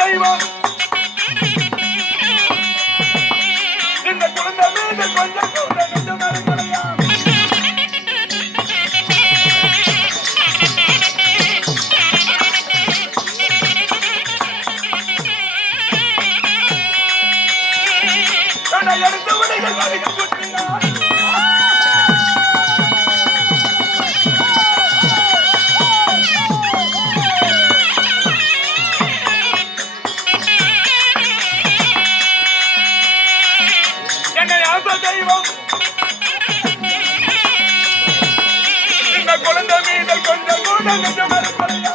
தெய்வம் இந்த குழந்தை மீது கொஞ்சம் கூட நெஞ்சம் மறக்கலையா எடுத்து விடுங்கள் என்னை ஆசை தெய்வம் இந்த குழந்தை மீது கொஞ்சம் கூட நெஞ்சம் மறக்கலையா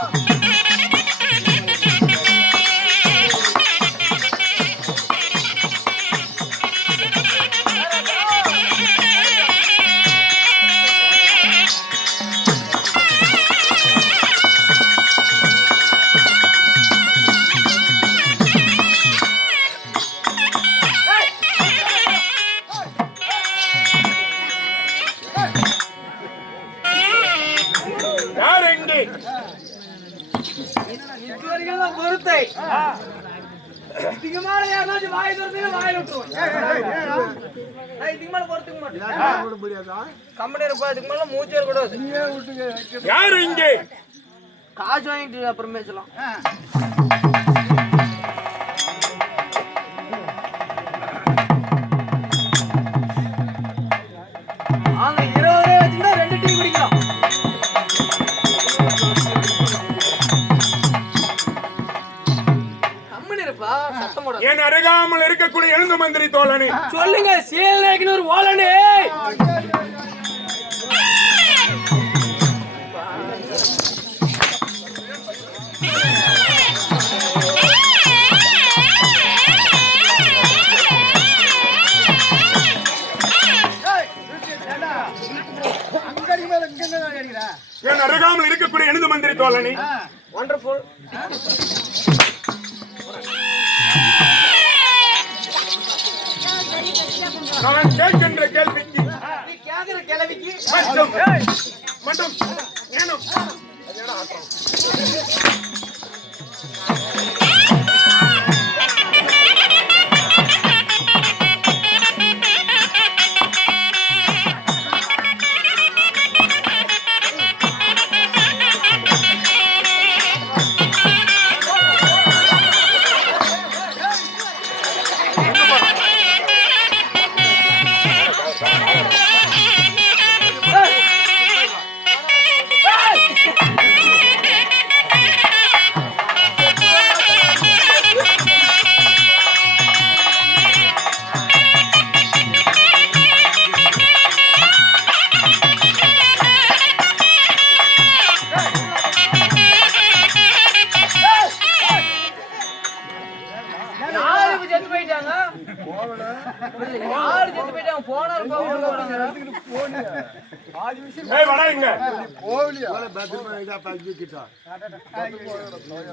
காசு வாங்கிட்டு அப்புறம் பேசலாம். அவங்க 20 ரூபாய் வச்சுருந்தா 2 டீ குடிக்கலாம். என் அருகாமல் இருக்கக்கூடிய எழுந்து மந்திரி தோழனே சொல்லுங்க. சீலநாயகன் ஒரு ஓலனே என் அருகாமல் இருக்கக்கூடிய எழுந்து மந்திரி தோழனே வண்டர்ஃபுல். நான் கேட்கின்ற கேள்விக்கு நீ கேக்குற கேள்விக்கு மட்டும் ஏனும்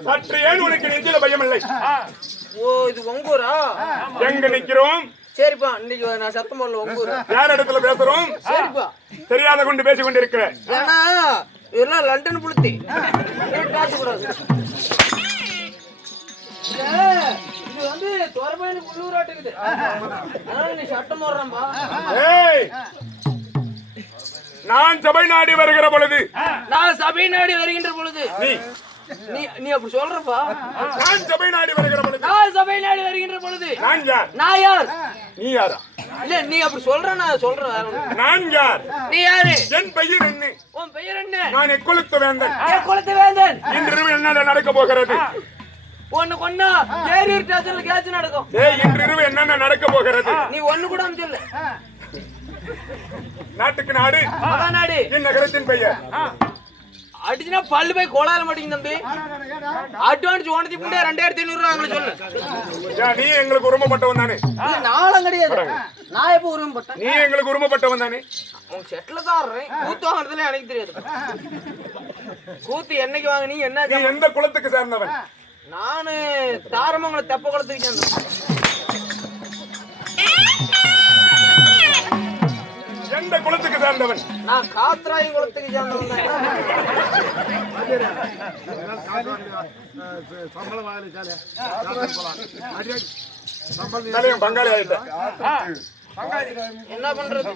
சற்று ஏன் உனக்கு நெஞ்சில பயம் இல்லை? ஓ, இது உங்கூரா? எங்க நிக்கிறோம்? சரிப்பா, இன்னைக்கு நான் சத்தம் போடல. உங்கூர் யார் இடத்துல பேசுறோம்? சரிப்பா, தெரியாத கொண்டு பேசிக் கொண்டிருக்கிறேன். ஏன்னா இதெல்லாம் லண்டன் புளுத்தி காசக்கூடாது. இது வந்து துறமையில உள்ளூராட்டுக்குது. அதனால நீ சட்டம் போடுறம்பா. நான் சபை நாடி வருகிற பொழுது, நான் சபை நாடி வருகின்ற பொழுது நீ அப்படி சொல்றப்பா. நான் சபை நாடி வருகிற பொழுது, நான் சபை நாடி வருகின்ற பொழுது நான் யார்? நான் யார்? நீ யாரா? இல்ல, நீ அப்படி சொல்ற, நான் சொல்றேன். நான் யார்? நீ யாரு? என் பெயர் என்ன? உன் பெயர் என்ன? நான் எக்குலத்து வேந்தன். குலத்து வேந்தன். இன்று என்ன நடக்க போகிறது? ஒண்ணு கொண்டா ஏரி ஸ்டேஷன்ல கேட்ச் நடக்கும். இன்று என்னென்ன நடக்க போகிறது? நீ ஒண்ணு கூட சொல்லு. நாட்டுக்கு நாடு நாடு என் நகரத்தின் பெயர். அடிச்சுனா பல்லு போய் கோளால மாட்டீங்க தம்பி. அட்வான்ஸ் ஓனத்தி புண்டே 2500 ரூபாய் வாங்கல சொல்லு. நீ எங்களுக்கு உரிமைப்பட்டவன் தானே? நாளும் கிடையாது. நான் எப்ப உரிமைப்பட்டேன்? நீ எங்களுக்கு உரிமைப்பட்டவன் தானே? உன் செட்ல தான் ஆடுறேன். கூத்து வாங்குறதுல எனக்கு தெரியாது. கூத்து என்னைக்கு வாங்க? நீ என்ன? நீ எந்த குலத்துக்கு சேர்ந்தவன்? நானு தாரமங்கலம் தெப்ப குளத்துக்கு சேர்ந்தவன். எந்த குலத்துக்கு சேர்ந்தவன்? நான் காத்ராயன் குலத்துக்கு சேர்ந்தவன் தான். தலையும் பங்காளி ஆயிட்டேன். என்ன பண்றது?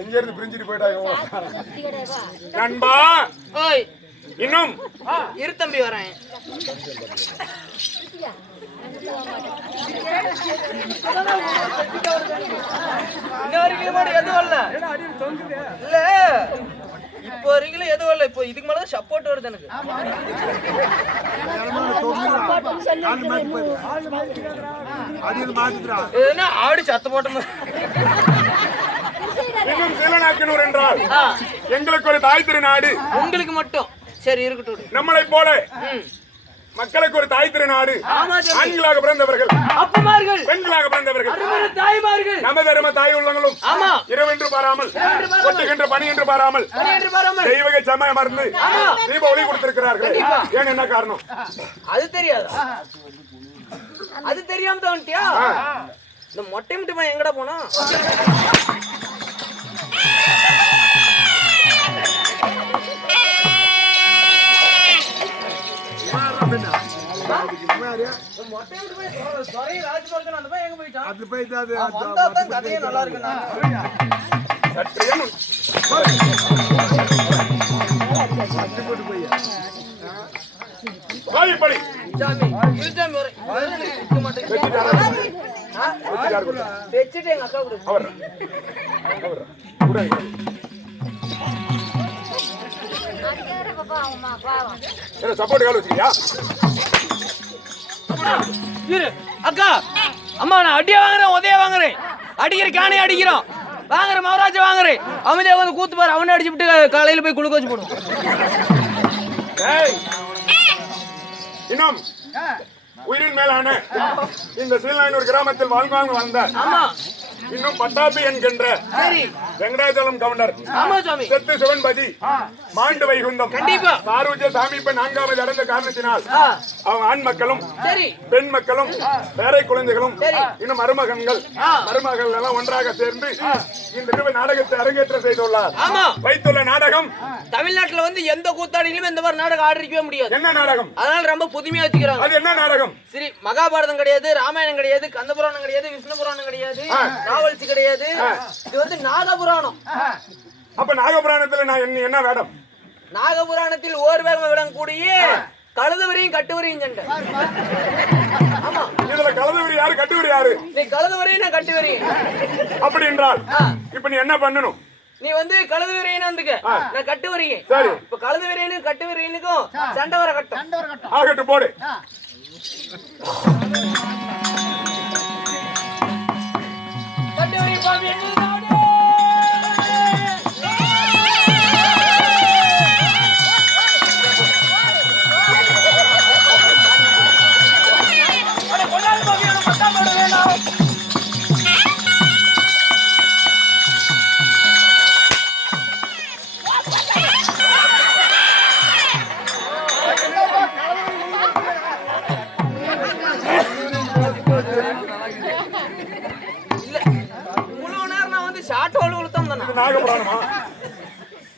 எங்க இருந்து பிரிஞ்சுட்டு போயிட்டாங்க நண்பா. ஓய் இன்னும் இரு தம்பி வரேன். இன்ன வரைக்கும் கூட எதுவும் இல்ல. இல்ல இப்போ வரைக்கும் எதுவும் இல்ல. இப்போ இதுக்கு மேலதான் சப்போர்ட் வருது எனக்கு. எதுனா ஆடி சத்த போட்ட மாதிரி. இன்னும் சீலநாயக்கனூர் என்றால் எங்களுக்கு ஒரு தாய் திருநாடு. உங்களுக்கு மட்டும் சரி இருக்கட்டும். நம்மளை போல மக்களுக்கு ஒரு தாய் திருநாடு. ஆண்களாக பிறந்தவர்கள், அப்பமார்கள், பெண்களாக பிறந்தவர்கள், அருமையான தாய்மார்கள், நமது அருமை தாய் உள்ளங்களும் இரவென்று பாராமல், கொட்டுகின்ற பணி என்று பாராமல், தெய்வக சமயம் மறந்து தீப ஒளி கொடுத்திருக்கிறார்கள். ஏன் என்ன காரணம்? அது தெரியாதா? அது தெரியாம தோண்டியா? இந்த மொட்டை முட்டை எங்கடா போனா? நல்லா இருக்கு. வச்சுட்டு எங்க அக்கா கூட சப்போர்ட் கால் வச்சுக்கியா? அக்கா அம்மா நான் அடியா வாங்குறேன், உதய வாங்குறேன், அடிக்கிற காணே அடிக்கிறோம், வாங்குற மவராஜ வாங்குறேன். அமைதியா வந்து கூத்து பாரு, அவனே அடிச்சு விட்டு காலையில போய் குளுக்க வச்சு போடுவோம். இன்னும் உயிரின் மேலான இந்த சீலநாயக்கனூர் கிராமத்தில் வாழ்வாங்க வந்தார். ஆமா இன்னும் பட்டாபி என்கின்ற வெங்கடாச்சலம் கவுண்டர், செத்து சிவன்பதி, மாண்டு வைகுந்தம், கண்டிப்பா சாரூஜ சாமீப 4வது அடைந்த காரணத்தினால் அவங்க ஆண் மக்களும் பெண் மக்களும் பேரை குழந்தைகளும் இன்னும் மருமகன்கள் மருமகள் எல்லாம் ஒன்றாக சேர்ந்து இந்த நாடகத்தை அரங்கேற்றம் செய்துள்ளார். வைத்துள்ள நாடகம் தமிழ்நாட்டுல வந்து எந்த கூத்தாடியிலும் இந்த மாதிரி நாடகம் ஆடிக்கவே முடியாது. என்ன நாடகம்? அதனால ரொம்ப புதுமையா வச்சுக்கிறாங்க. அது என்ன நாடகம்? சரி, மகாபாரதம் கிடையாது, ராமாயணம் கிடையாது, கந்த புராணம் கிடையாது, விஷ்ணு புராணம் கிடையாது, நாவல்சி கிடையாது. இது வந்து நாகபுராணம். அப்ப நாகபுராணத்துல நான் என்ன வேடம்? நாகபுராணத்தில் ஓர் வேகம் விடக்கூடிய கழுதவரையும் கட்டுவரையும் சண்டை. ஆமா, இதுல கழுதவரி யாரு கட்டுவரி யாரு? நீ கழுதவரையும் நான் கட்டுவரையும். அப்படி என்றால் இப்ப நீ என்ன பண்ணணும்? நீ வந்து கழுதவரையும் வந்துக்க, நான் கட்டுவரையும். சரி, இப்ப கழுதவரையும் கட்டுவரையனுக்கும் சண்டை வர கட்டும். ஆகட்டு போடு. கட்டுவரையும் பாப்பி எங்க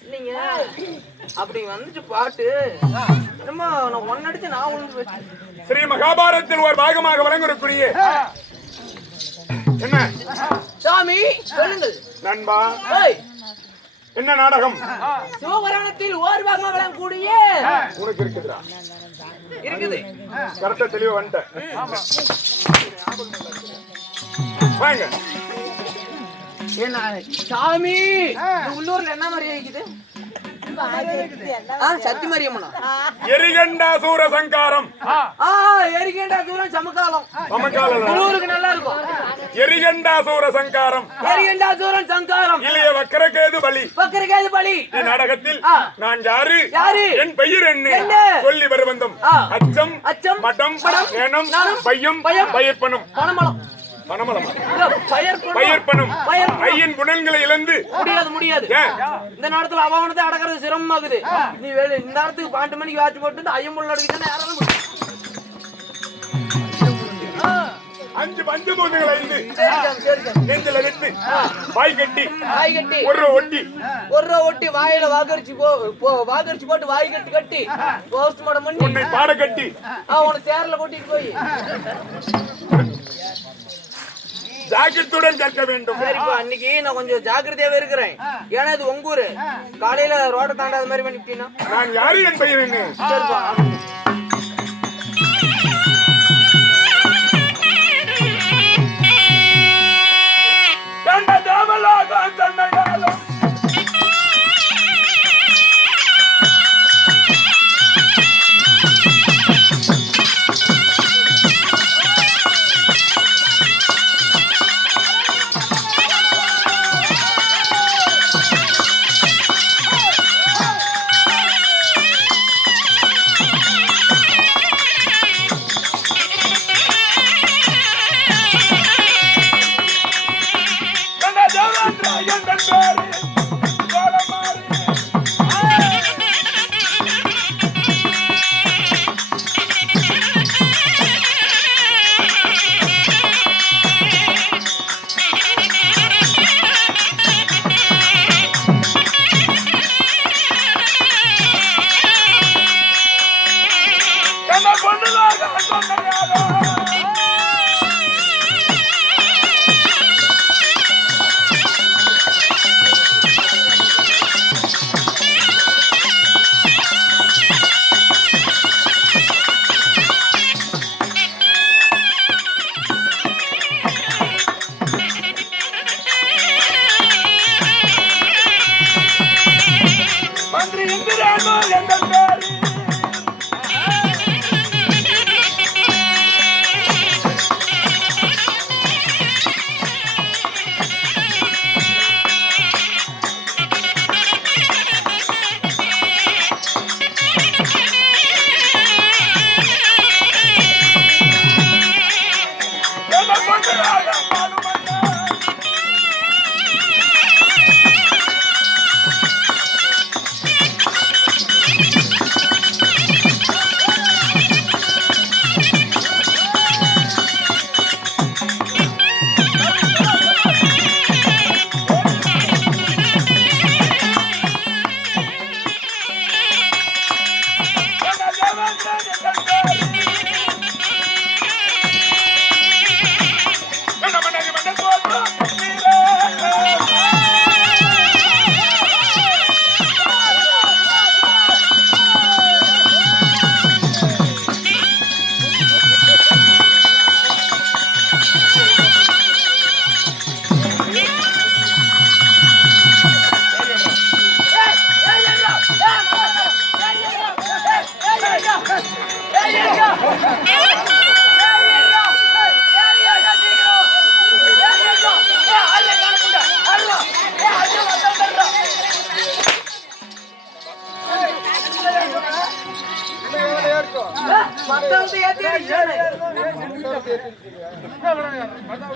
இல்லைங்க அப்படி வந்துட்டு பாட்டு நம்ம நான் ஒன்னடிச்சு நான் உழுந்து ஸ்ரீ மகாபாரதத்தில் ஒரு பாகமாக வழங்கக்கூடிய என்ன சாமி சொல்லுங்கள் நண்பா. என்ன நாடகம்? சிவபுராணத்தில் ஓர் பாகமாக வழங்கக்கூடிய உனக்கு இருக்குதுடா? இருக்குது. கரெக்டா தெளிவா வந்துட்ட. வாங்க சாமி. உள்ளூர்ல என்ன மாதிரி இருக்குது? சக்தி மாரியம்மனா? எரிகண்டாசூர சங்காரம். எரிகண்டாசூரம் சமகாலம். சமகாலம் உள்ளூருக்கு நல்லா இருக்கும். எரிகண்டாசூர சங்காரம். எரிகண்டாசூரம் சங்காரம். இளைய வக்கரகேது பலி. வக்கரகேது பலி. இந்த நாடகத்தில் நான் யாரு, என் பெயர் என்ன சொல்லி வருவந்தம் அச்சம், மடம், ஏனம், பையம், பயப்பனும், பணமலம், பயிர்ப்பனும் ஐயன் குணங்களை இழந்து முடியாது. இந்த நேரத்துல அவனத்தை அடக்கிறது சிரமமாகுது. நீ இந்த நேரத்துக்கு 12 மணிக்கு வாட்சி போட்டு ஐயம் உள்ள அடிக்கிட்டா 5 பஞ்சபூதங்கள் 5 நெஞ்சில விட்டு வாய் கட்டி ஒரு ஒட்டி வாயில வாகரிச்சு போட்டு வாய் கட்டி போஸ்ட்மார்ட்டம் பண்ணி உன்னை பாட கட்டி உன்னை சேர்ல கூட்டிட்டு போய் ஜாக்கிரத்துடன் கேட்க வேண்டும். சரிப்பா, அன்னைக்கு நான் கொஞ்சம் ஜாக்கிரதையாவே இருக்கிறேன். ஏன்னா இது உங்க ஊரு, காலையில ரோட தாண்டாத மாதிரி பண்ணிட்டீங்கன்னா நான் யாரு என் பையன் என்ன? சரிப்பா.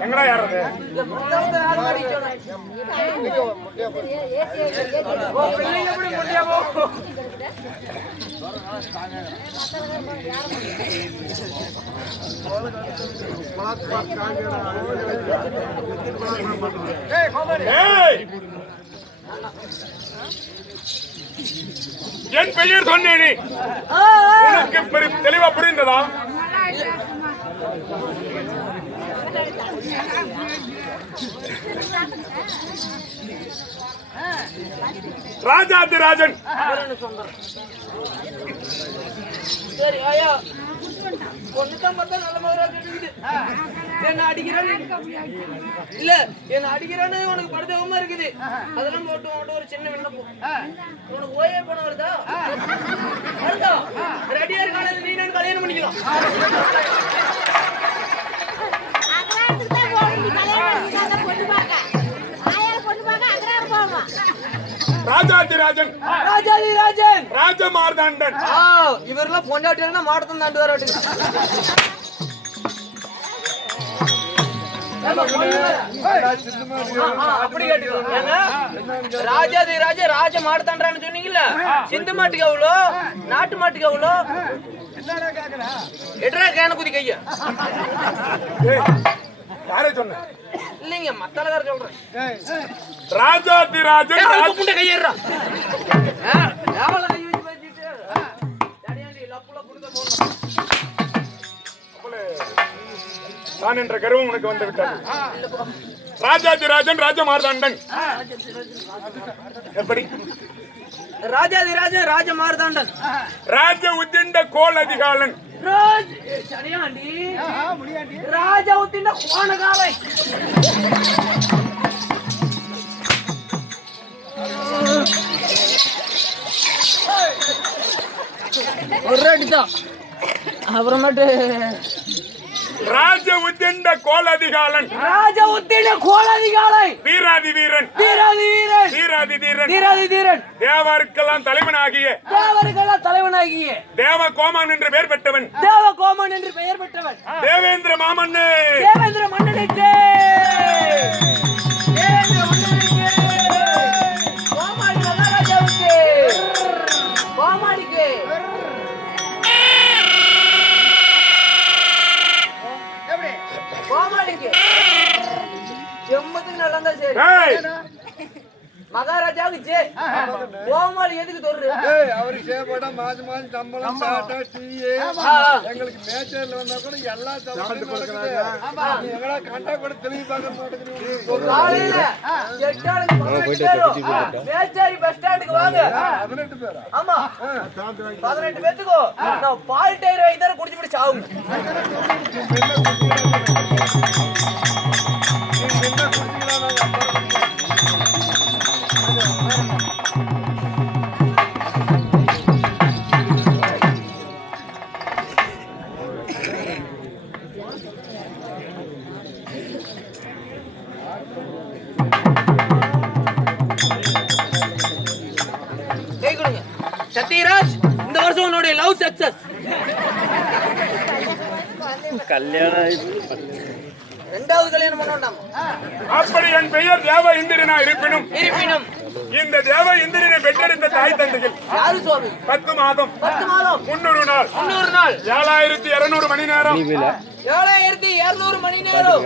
எங்கடா யாரது? என் பெயர் சொன்னேனே, உனக்கு தெளிவா புரிந்ததா? ராஜாதிராஜன். சரி ஐயா, பொண்ணுதான் பார்த்தா நல்ல மகராஜ் இருக்குது. என்ன அடிக்கிறான்னு இல்ல, என்ன அடிக்கிறான்னு உனக்கு படுத்தவமா இருக்குது. அதெல்லாம் போட்டு ஒரு சின்ன விண்ணப்பம். உனக்கு ஓயே பணம் வருதா? வருதா? ரெடியா இருக்கான நீ நான் கல்யாணம் பண்ணிக்கலாம். ராஜாதிராஜன், ராஜாதிராஜன், ராஜமார்தாண்டன். இவரெல்லாம் பொண்டாட்டினா மாடத்தான் தாண்டு வர அப்படி கேட்டுக்கோங்க. ராஜாதிராஜ ராஜ மாடத்தாண்டான்னு சொன்னீங்கல்ல, சிந்து மாட்டுக்கு எவ்வளோ, நாட்டு மாட்டுக்கு எவ்வளோ? எட்ரா கேன குதி கையா யாரை சொன்ன? இல்லைங்க மத்தாளக்கார சொல்றேன். ராஜாதிராஜன் முண்டை கையேறா கை வச்சு பேசிட்டு லப்புல கொடுத்த போடணும். நான் என்ற கருவம் உனக்கு வந்து விட்டது. ராஜாதிராஜன் ராஜமார்தாண்டன் எப்படி? ராஜாதிராஜன் ராஜமார்தாண்டன் ராஜ உத்திண்ட கோல் அதிகாலன் ராஜ உத்திண்ட கோணகாலை ஒரு அடிதான். அப்புறமேட்டு ராஜ உத்திண்ட கோல் அதிகாலன் ராஜ உத்திண்ட கோல் அதிகாலை வீராதி வீரன் வீராதி வீரன் வீராதி தீரன் வீராதி தீரன் தேவருக்கெல்லாம் தலைவனாகிய தேவருக்கெல்லாம் தலைவனாகிய தேவ கோமான் என்று பெயர் பெற்றவன் தேவ கோமான் என்று பெயர் பெற்றவன் தேவேந்திர மாமன்னே தேவேந்திர மன்னனுக்கு தேவேந்திர மன்னனுக்கு கோமாளி மகாராஜாவுக்கு கோமாளிக்கு கோமாளிக்கு எம்மத்துக்கு நல்லா இருந்தா சரி. மகாராஜாவுக்கு ஜே கோமாளி எதுக்கு தொடுற? அவருக்கு சேவடா மாசம் மாசம் சம்பளம் சாட்டா டீ எங்களுக்கு மேச்சர்ல வந்தா கூட எல்லா சம்பளம் கொடுக்குறாங்க. எங்கடா கண்டா கூட தெளிவு பார்க்க மாட்டேங்குது. காலையில 8 ஆளுக்கு 18 பேரும் மேச்சேரி பஸ் ஸ்டாண்டுக்கு வாங்க. 18 பேரா? ஆமா 18 பேத்துக்கு நான் பால் டயர் வாங்கி தர குடிச்சு பிடிச்சு ஆகும். சத்யராஜ் இந்த வருஷம் உன்னுடைய லவ் சக்சஸ். கல்யாணம் ரெண்டாவது கல்யாணம் பண்ணோம். அப்படி என் பெயர் தேவ இந்திரனா இருப்பினும் இந்த தேவ இந்திரனை பெற்றெடுத்த தாய் தந்தைகள் யாரு சுவாமி? 10 மாதம் 300 நாள் 7200 மணி நேரம் 7200 மணி நேரம்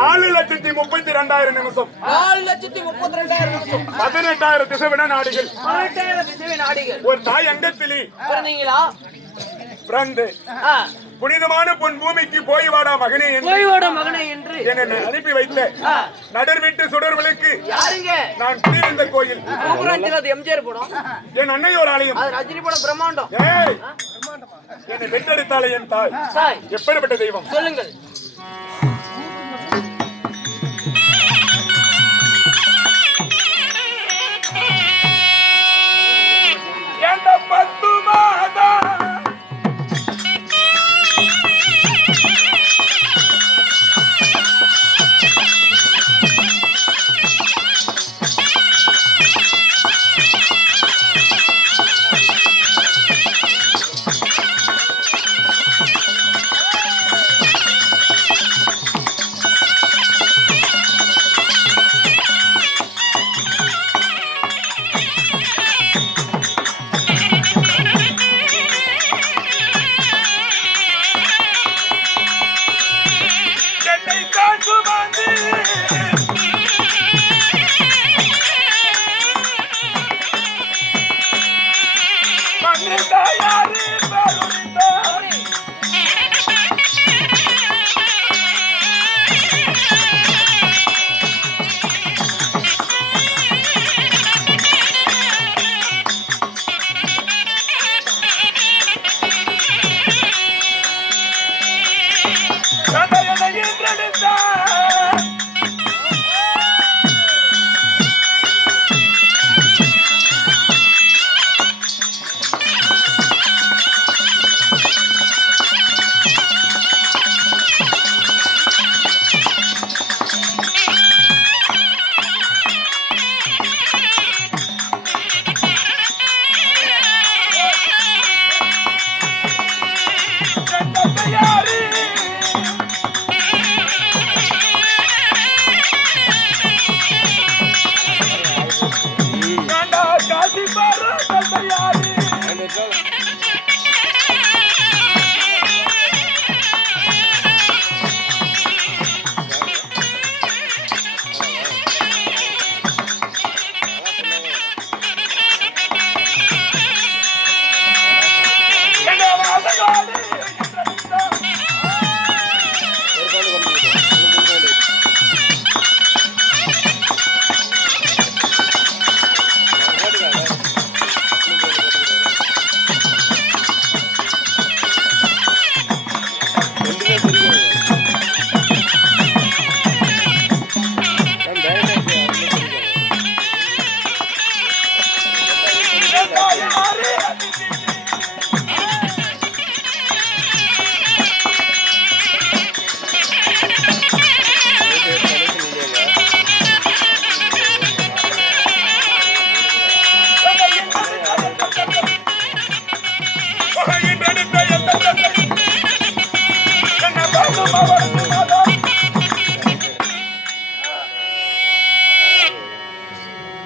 4,32,000 நிமிஷம் 4,32,000 நிமிஷம் 18,000 திசைவின நாடிகள் 18,000 திசைவின நாடிகள். ஒரு தாய் அங்கத்திலே பிறந்தீங்களா? பிறந்து புனிதமான பொன் பூமிக்கு போய் வாடா மகனே என்று போய்வாட மகனே என்று என்னை அனுப்பி வைத்த நடர் வீட்டு சுடர்களுக்கு யாருங்க? நான் குடியிருந்த கோயில் சூப்பராஞ்சில அது எம்ஜிஆர் படம், என் அன்னையோர் ஆலயம் அது ரஜினி படம் பிரம்மாண்டம். ஏய், என்னை பெற்றெடுத்தாலே என் தாய் சாய் எப்படிப்பட்ட தெய்வம் சொல்லுங்கள். எந்த 10 மாதம்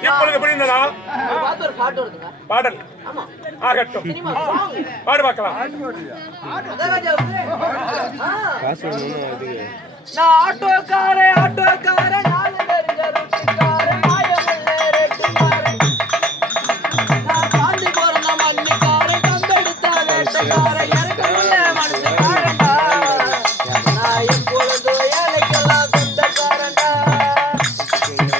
இப்பொழுது புரிந்ததா? பார்த்து ஒரு பாட்டு வருதுங்க. பாடல் ஆமா, ஆகட்டும், சினிமா song. பாடு பார்க்கலாம். அதான் ராஜா வந்து. நான் ஆட்டோக்காரன் நாலு தெரிஞ்ச ருச்சிக்காரன் மாயமுள்ள ரெட்டுக்காரன். நான் காந்தி பிறந்த மண்ணுக்காரன் கம்பெடுத்த வேட்டைக்காரன் இறக்கமுள்ள மனசுக்காரன்டா. நான் எப்பொழுது ஏழைக்கெல்லாம் சொந்தக்காரன்டா.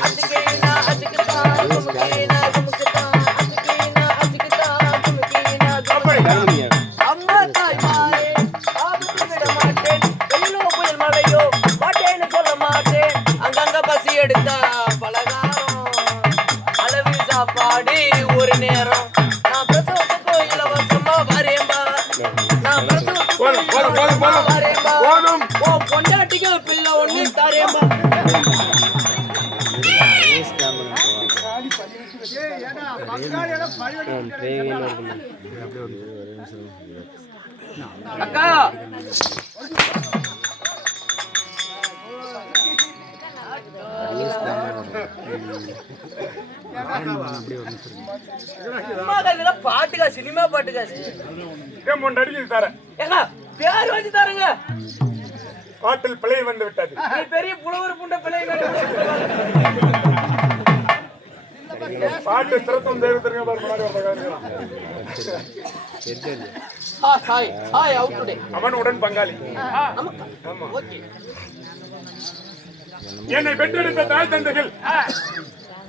அச்சுக்கீனா அச்சுக்குத்தான் குமுக்கீனா குமுக்குத்தான் அச்சுக்கீனா அச்சுக்குத்தான் குமுக்கீனா குமுக்குத்தான். அம்மா தாய் மாறே ஆபத்து விட மாட்டேன். வெள்ளோ புயல் மழையோ மாட்டேன்னு சொல்ல மாட்டேன். அங்கங்க பசி எடுத்தா பலகாரம் அளவு சாப்பாடு ஒரு நேரம். நான் பிரசவத்துக்கு இலவசமா வரேன்பா. நான் பிரசவத்துக்கு போதும், போதும், போதும், இலவசமா போதும். வரேன்பா. போதும். ஓ பொண்டாட்டிக்கு பிள்ளை ஒண்ணு தரேன்பா. அக்கா சும்மா கதையில பாட்டுக்கா, சினிமா பாட்டுக்கா. என் பொண்டாட்டிக்கு இது தரேன். ஏக்கா பேர் வச்சு தருங்க. பாட்டில் பிழை வந்து விட்டது. நீ பெரிய புலவர் புண்ட பிள்ளை. பாட்டு திருத்தம் தேவத்திருங்க பாரு, முன்னாடி ஒரு ஹாய் ஹாய் அவுட் டுடே. அவன் உடன் பங்காளி. நமக்கு ஆமா. ஓகே. என்னை பெற்றெடுத்த தாய் தந்தைகள்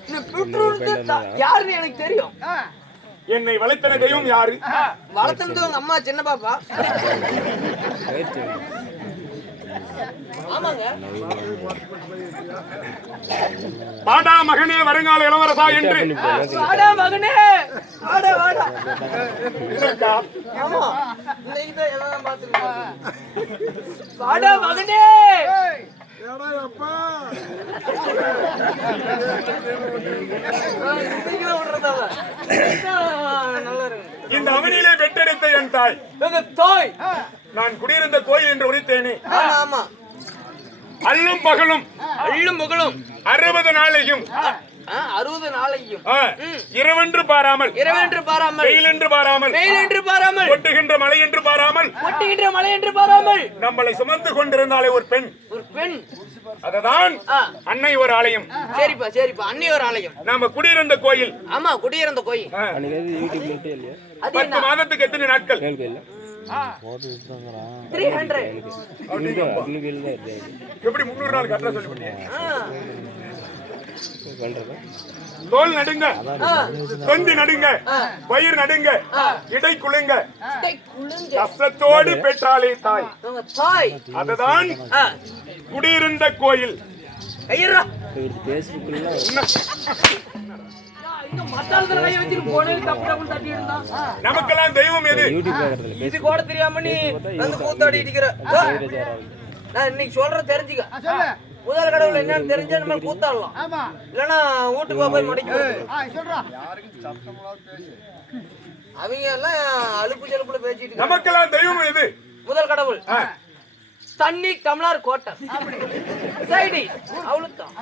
இந்த புட்ரூருக்கு யாருன்னு எனக்கு தெரியும். என்னை வளர்த்தன தெய்வம் யாரு? வளர்த்துனது உங்க அம்மா சின்ன பாப்பா. ஆமாங்க. பாடா மகனே வருங்கால இளவரசா என்று. வாடா மகனே வாடா வாடா. இதற்கா? ஆமா, இன்னைக்கு தான் எல்லாம் பார்த்துருக்கேன். வாடா மகனே. இன்னைக்கு விடுறதாவ நல்லா இருக்கு. இந்த அவனிலே பெற்றெடுத்த என் தாய், எங்க தாய். நான் குடியிருந்த கோயில் என்று உரைத்தேனே, ஆமா ஆமா. அல்லும் பகலும் அள்ளும் முகலும் 60 நாளையும் 60 நாளையும் இரவென்று பாராமல், இரவென்று பாராமல், வெயிலென்று பாராமல், வெயிலென்று பாராமல், கொட்டுகின்ற மழை என்று பாராமல், கொட்டுகின்ற மழை என்று பாராமல் நம்மளை சுமந்து கொண்டிருந்தாலே ஒரு பெண். ஒரு பெண். அததான் அன்னை ஒரு ஆலயம். சரிப்பா சரிப்பா. அன்னி ஒரு ஆலயம். நாம குடியிருந்த கோயில். ஆமா, குடியிருந்த கோயில். அது 10 என்ன? மாதத்துக்கு எத்தனை நாட்கள்? 300. எப்படி 300 நாள் கட்ட சொல்லி தோல் நடுங்க, தொந்தி நடுங்க, வயிறு நடுங்க, இடை குலுங்க, கஷ்டத்தோடு பெற்றாலே தாய். உங்க தாய். அதுதான் குடியிருந்த கோயில். ஐயரா என்ன? இந்த மத்தாளத்துல கைய வச்சிட்டு போனே டப்பு டப்பு தட்டி இருந்தான். நமக்கெல்லாம் தெய்வம் எது? இது கூட தெரியாம நீ வந்து கூத்தாடி இருக்கிற. நான் இன்னைக்கு சொல்ற தெரிஞ்சுக்க. முதல் கடவுள் என்னன்னு தெரிஞ்சா நம்ம கூத்தாடலாம். இல்லன்னா வீட்டுக்கு போய் மடிக்க. அவங்க எல்லாம் அலுப்பு செலுப்புல பேசிட்டு. நமக்கெல்லாம் தெய்வம் எது? முதல் கடவுள் தண்ணி டம்ளர் கோட்டை சைடி அவ்வளவுதான்.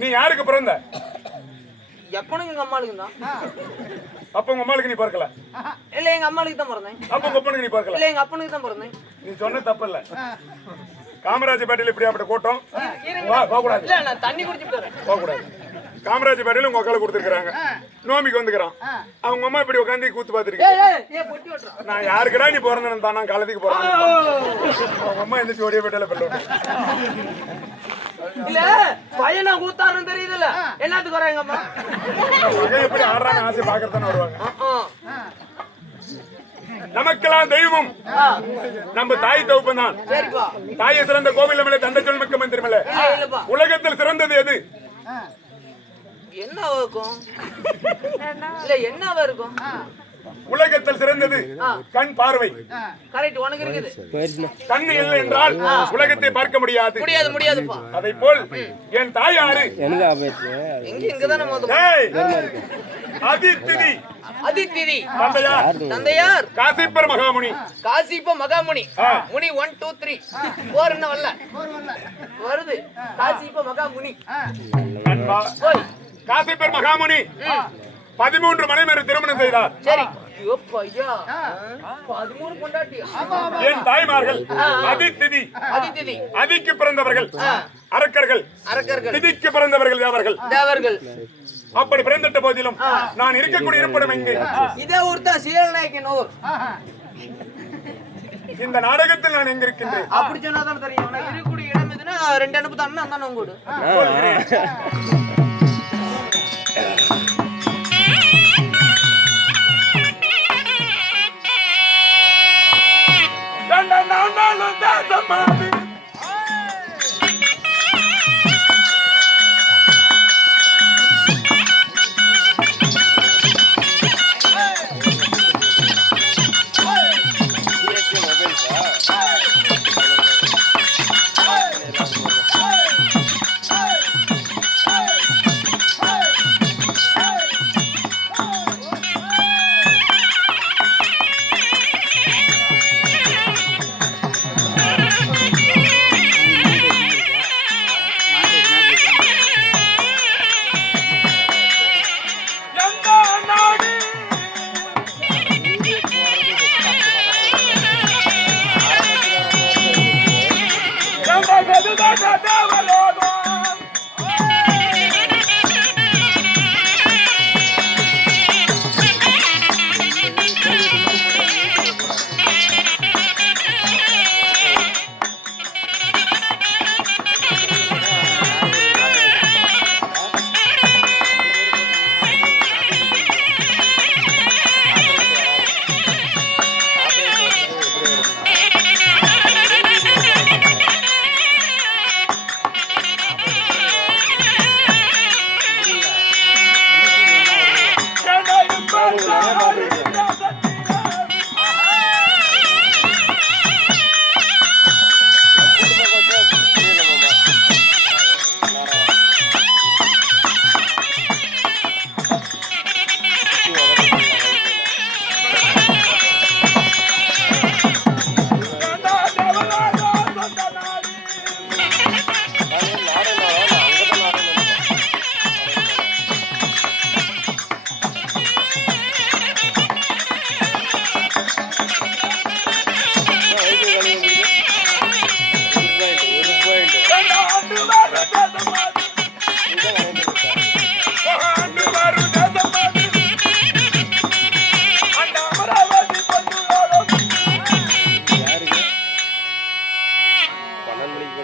நீ யாருக்கு பிறந்த? எப்பனுக்கு எங்க அம்மாளுக்கு தான். அப்ப உங்க அம்மாளுக்கு நீ பிறக்கல? இல்ல எங்க அம்மாளுக்கு தான் பிறந்தேன். அப்ப உங்க அப்பனுக்கு நீ பிறக்கல? இல்ல எங்க அப்பனுக்கு தான் பிறந்தேன். நீ சொன்ன தப்பு இல்ல. காமராஜபேட்டையில இப்படி அப்படி கூட்டம் போக கூடாது. இல்ல நான் தண்ணி குடிச்சிட்டு வரேன். போக கூடாது. காமராஜபேட்டையில உங்க அக்கால கொடுத்துருக்காங்க, நோமிக்கு வந்துக்கிறான். அவங்க அம்மா இப்படி உட்காந்து கூத்து பாத்துருக்கேன். நான் யாருக்கடா நீ பிறந்தேன்னு தான் நான் காலத்துக்கு போறேன். அவங்க அம்மா எந்திரிச்சு ஓடிய பேட்டையில பெல்ல இல்ல பையனா கூத்தாருன்னு தெரியுதுல்ல, என்னத்துக்கு வர எங்க அம்மா மகன் எப்படி ஆடுறாங்க ஆசை பாக்குறதானே வருவாங்க. நமக்கெல்லாம் தெய்வம் நம்ம தாய் தகப்பன் தான். சரிப்பா. தாயை சிறந்த கோவில் மேல தந்தை சொல் மிக்க மந்திரமில்ல. இல்லப்பா. உலகத்தில் சிறந்தது எது? என்ன இருக்கும்? இல்ல என்னவா இருக்கும்? உலகத்தில் சிறந்தது கண் பார்வை. கரெக்ட், உனக்கு இருக்குது. கண் இல்லை என்றால் உலகத்தை பார்க்க முடியாது. முடியாது முடியாதுப்பா. அதை போல் என் தாய் யாரு? எங்க இங்கதானே மோதும். ஏய், அதித்திதி அதித்திதி தந்தையார் தந்தையார் காசிப்பர் மகாமுனி காசிப்ப மகாமுனி முனி 1 2 3 4 என்ன வரல வருது காசிப்ப மகாமுனி நண்பா ஓய் காசிப்பர் மகாமுனி 13 மனைவியரை திருமணம் செய்தார். சரி ஐயோ பையா 13 பொண்டாட்டி என் தாய்மார்கள் அதித்திதி அதித்திதி அதிக்கு பிறந்தவர்கள் அரக்கர்கள் அரக்கர்கள் திதிக்கு பிறந்தவர்கள் தேவர்கள் தேவர்கள் அப்படி பிறந்திட்ட போதிலும் நான் இருக்கக்கூடிய இருப்பிடம் எங்கு? இதே ஊர் தான் சீரநாயக்கன் ஊர். இந்த நாடகத்தில் நான் எங்க இருக்கின்றேன்? அப்படி சொன்னாதான் தெரியும். நான் இருக்கக்கூடிய இடம் எதுனா 2 அனுப்பு தானே அந்த உங்கூடு.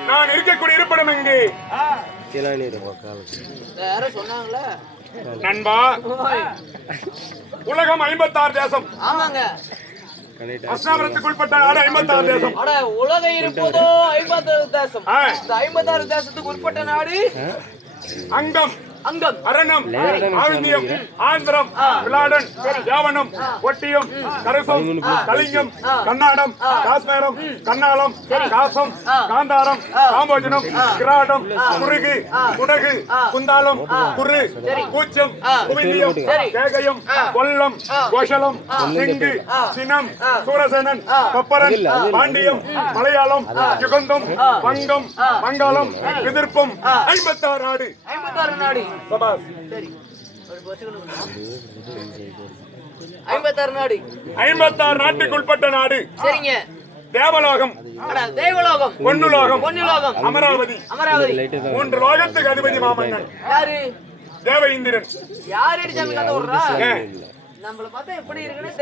நான் இருக்கக்கூடிய இருப்பிடம் எங்கே? யாரும் சொன்னாங்களே நண்பா, உலகம் 56 தேசம். ஆமாங்க. அஸ்தாபரத்துக்குட்பட்ட நாடு 56 தேசம். அட உலக இருப்பதோ 56 தேசம். இந்த 56 தேசத்துக்கு உட்பட்ட நாடு அங்கம், அங்கம், அரணம், ஆவிந்தியம், ஆந்திரம், விளாடன், யாவனம், ஒட்டியம், கரசம், கலிங்கம், கர்நாடம், காஷ்மீரம், கண்ணாலம், காசம், காந்தாரம், காம்போஜனம், கிராடம், குருகு, குடகு, குந்தாலம், குரு, கூச்சம், குவிந்தியம், கேகயம், கொல்லம், கோஷலம், சிங்கு, சினம், சூரசேனன், கொப்பரன், பாண்டியம், மலையாளம், யுகந்தம், வங்கம், வங்காளம், எதிர்ப்பம், 56 நாடு. 56 நாடு. சபாஸ். சரி. 56 நாடு. 56 நாட்டுக்கு உட்பட்ட நாடு. சரிங்க. தேவலோகம், அட தேவலோகம், பொன்னுலோகம், பொன்னுலோகம், அமராவதி. அமராவதி. 3 லோகத்துக்கு அதிபதி மாமன்னன் யாரு? தேவ இந்திரன். யார் அடிச்சாங்க கதை விடுறா? நம்மள பார்த்தா எப்படி இருக்குன்னு